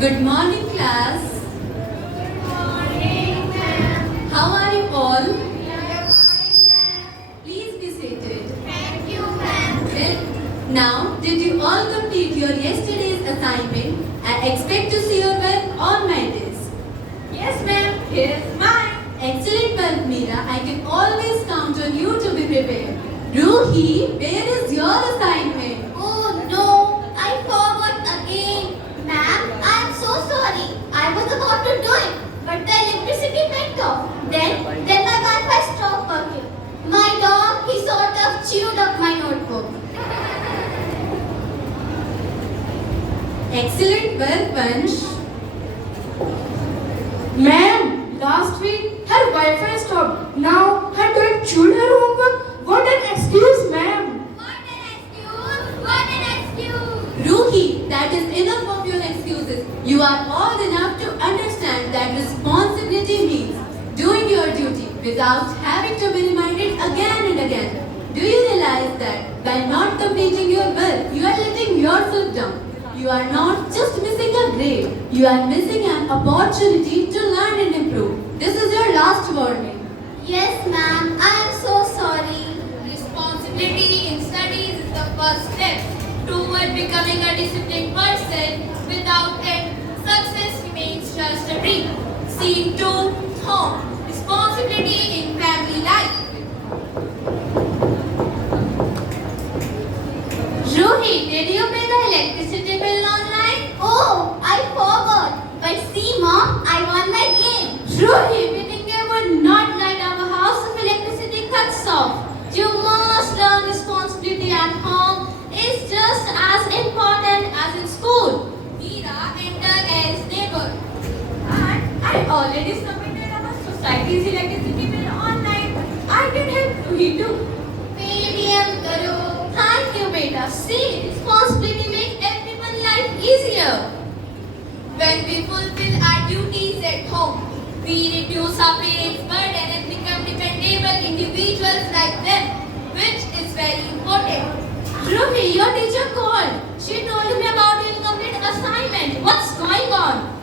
Good morning, class. Good morning, ma'am. How are you all? We are fine, ma'am. Please be seated. Thank you, ma'am. Well, now, did you all complete your yesterday's assignment? I expect to see your work on my desk. Yes, ma'am. Here is mine. Excellent work, Meera. I can always count on you to be prepared. Ruhi, where is your assignment? Oh no, I forgot again. Ma'am, I am so sorry. I was about to do it, but the electricity went off. Then my Wi-Fi stopped working. My dog, he sort of chewed up my notebook. Excellent work, Vansh. Ma'am, last week her Wi-Fi stopped. Now her dog chewed her homework. What an excuse, ma'am. What an excuse! What an excuse! Ruhi, that is enough of your excuses. You are old enough to understand that responsibility means doing your duty without having to be reminded again and again. Do you realize that by not completing your work, you are letting yourself down? You are not just missing a grade, you are missing an opportunity to learn and improve. This is your last warning. Yes, ma'am. I am so sorry. Responsibility in studies is the first step toward becoming a disciplined person. Without it, success remains just a dream. Scene 2, home. Responsibility in family life. Ruhi, did you pay the electricity bill online? Oh, I forgot. But see, Mom, I won my game. Ruhi, we think you would not light our house if electricity cuts off. You must learn responsibility at home. It's just as important as in school. Meera entered as neighbor. And I already submitted our society's electricity bill online. I can help Ruhi too. Paytm karo. Thank you, beta. See, responsibility makes everyone's life easier. When we fulfill our duties at home, we reduce our parents' burden and become dependable individuals like them, which is very important. Ruhi, your teacher called. She told me about your incomplete assignment. What's going on?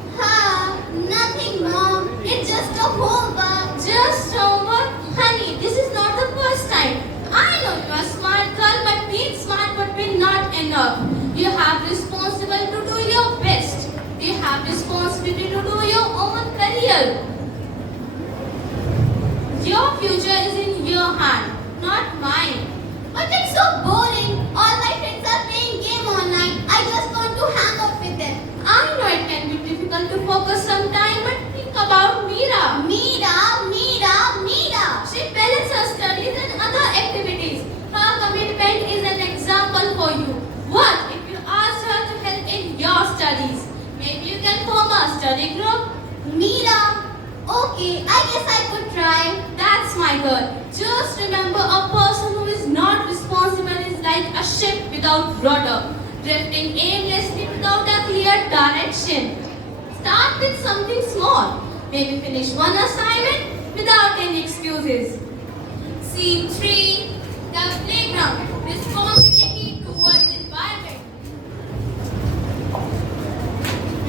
Nothing, Mom. It's just a homework. Just homework? Honey, this is not the first time. I know you are a smart girl, but being smart would be not enough. You have responsibility to do your best. You have responsibility to do your own career. Your future is in your hand, not mine. But it's so boring. All my friends are playing game online. I just want to hang out with them. I know it can be difficult to focus sometime, but think about Meera. Meera. She balances her studies and other activities. Her commitment is an example for you. What if you ask her to help in your studies? Maybe you can form a study group. Meera. Okay, I guess I could try. That's my girl. Just remember, a person who is not responsible is like a ship without rudder, drifting aimlessly without a clear direction. Start with something small. Maybe finish one assignment without any excuses. Scene 3, the playground. Responsibility towards environment.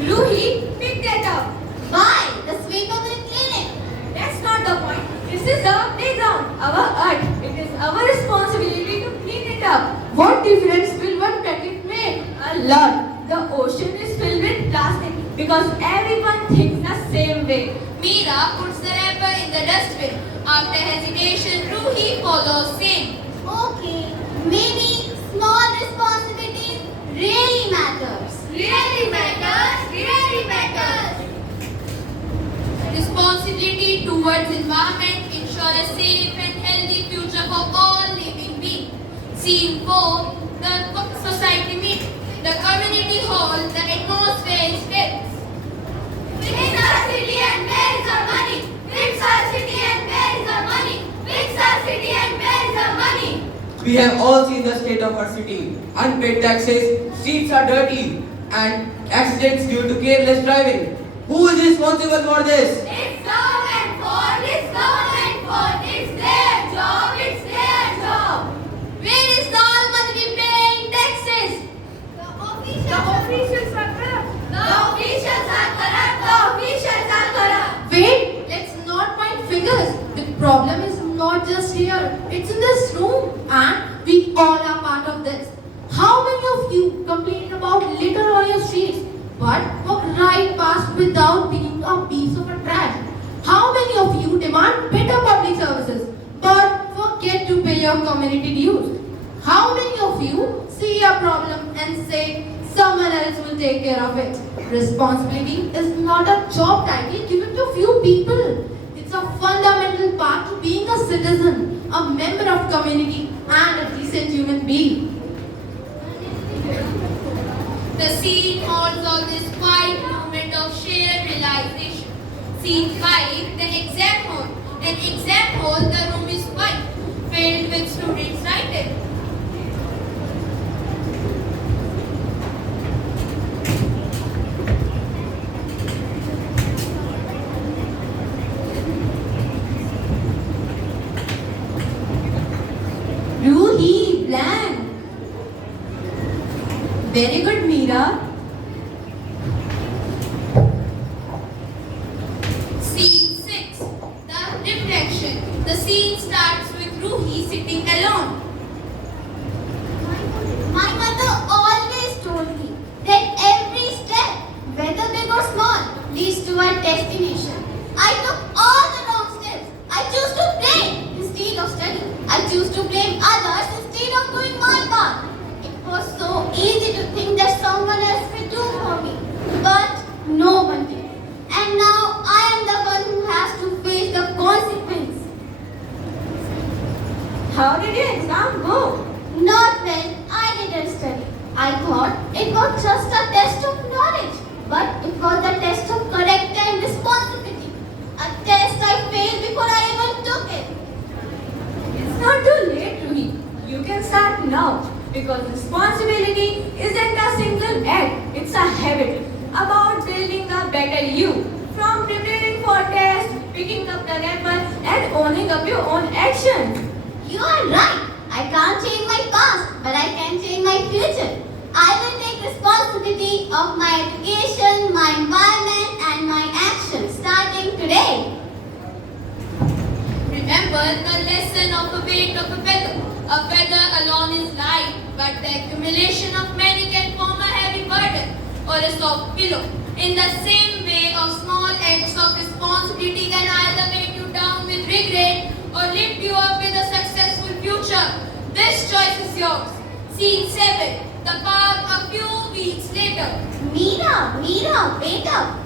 Ruhi, pick that up. Why? The sweeper will clean it. That's not the point. This is the playground, our earth. It is our responsibility to clean it up. What difference will one packet make? A lot. The ocean is filled with plastic because everyone thinks the same way. Meera puts the wrapper in the dustbin. After hesitation, Ruhi follows same. Okay, maybe small responsibilities really matters. Really matters. Responsibility towards environment ensure a safe and healthy future for all living beings. Scene 4, the society meeting. The community hall, the atmosphere is tense. Fix our city and where is the money? Fix our city and where is the money? Fix our city and where is the money? We have all seen the state of our city. Unpaid taxes, streets are dirty, and accidents due to careless driving. Who is responsible for this? It's government fault. It's government fault. It's their job. It's their job. Where is the all money we pay in taxes? The officials are corrupt. The officials of community dues? How many of you see a problem and say someone else will take care of it? Responsibility is not a job title given to few people. It's a fundamental part of being a citizen, a member of community and a decent human being. The scene holds on this quiet moment of shared realization. Scene 5, the exam hall. In exam hall, the room is white, filled with students writing. Ruhi, blank. Very good, Meera. Scene 6, the reflection. The scene starts with Ruhi sitting alone. My mother always told me that every step, whether big or small, leads to a destination. I took all the wrong steps. I chose to play instead of study. I choose to blame others instead of doing my part. It was so easy to think that someone else will do for me, but no one did. And now I am the one who has to face the consequence. How did your exam go? Not well, I didn't study. I thought it was just a test of knowledge, but it was a test of character and responsibility. A test I failed before I even took it. It's not too late, Ruhi. You can start now because responsibility isn't a single act, it's a habit about building a better you. From preparing for tests, picking up the apple, and owning up your own actions. You are right. I can't change my past, but I can change my future. I will take responsibility of my education, my environment, and my actions starting today. Remember the lesson of the weight of a feather. A feather alone is light, but the accumulation of many can form a heavy burden or a soft pillow. In the same way, of small acts of responsibility can either weigh you down with regret or lift you up with a successful future. This choice is yours. Scene 7. The park a few weeks later. Meera, wait up.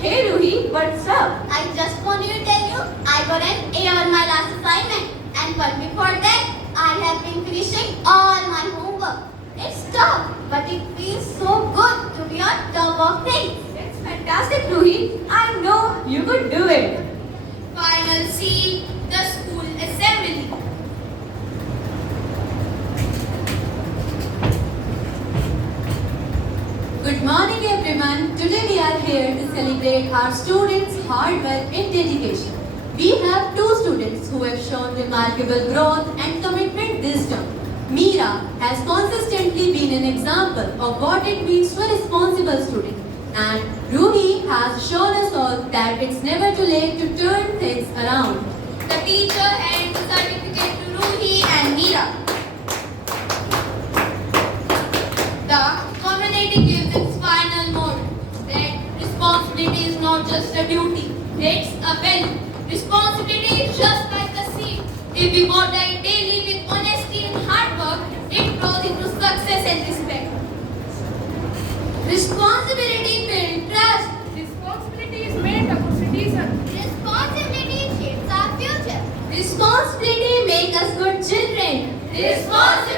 Hey Ruhi, what's up? I just wanted to tell you, I got an A on my last assignment. And but before that, I have been finishing all my homework. It's tough, but it feels so good to be on top of things. That's fantastic, Ruhi. I know you could do it. Final scene. The school assembly. Good morning, everyone. Today we are here to celebrate our students' hard work and dedication. We have two students who have shown remarkable growth and commitment this term. Meera has consistently been an example of what it means to a responsible student. And Ruhi has shown us all that it's never too late to turn things around. The teacher hands the certificate to Ruhi and Meera. The community gives its final note that responsibility is not just a duty, it's a value. Responsibility is just like the seed. If we water it daily with honesty and hard work, it grows into success and respect. Responsibility builds trust. Responsibility is made up of citizens. Responsibility shapes our future. Responsibility makes us good children. Responsibility